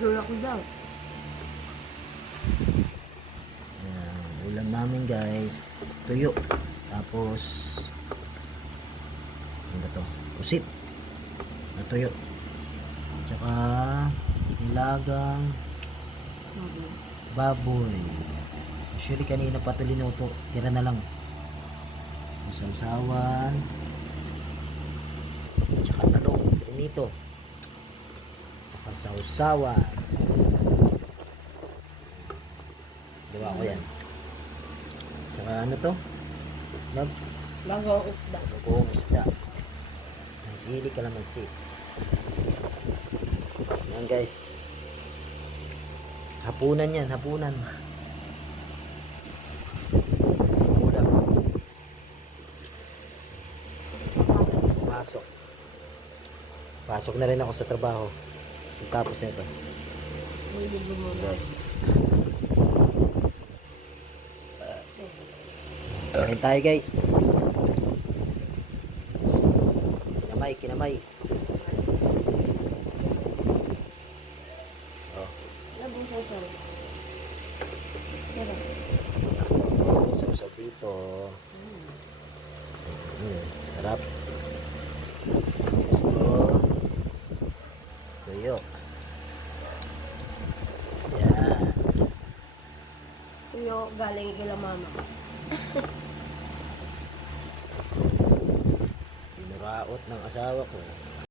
Tulog ko daw. Ulam namin guys, tuyo. Tapos ano ba to? Usit na tuyo. Tsaka nilagang baboy. Usually kanina pa ito linuto, tira na lang. Sausawan. Tsaka talong, pinito. Tsaka sausawan. Gawa ko yan. Tsaka ano to? Bagong isda. Bagong isda. May sili, kalamansi. Yan guys. Hapunan yan, hapunan. Ulam. Pasok. Pasok na rin ako sa trabaho. Tapos na ito. Guys. Kain tayo guys. Kinamay, kinamay. Oh. Labong sosol. Sarap. Sabi-sabi dito. Sarap. Gusto. Tuyo. Ayan. Tuyo galing kila mama. Binuraot ng asawa ko.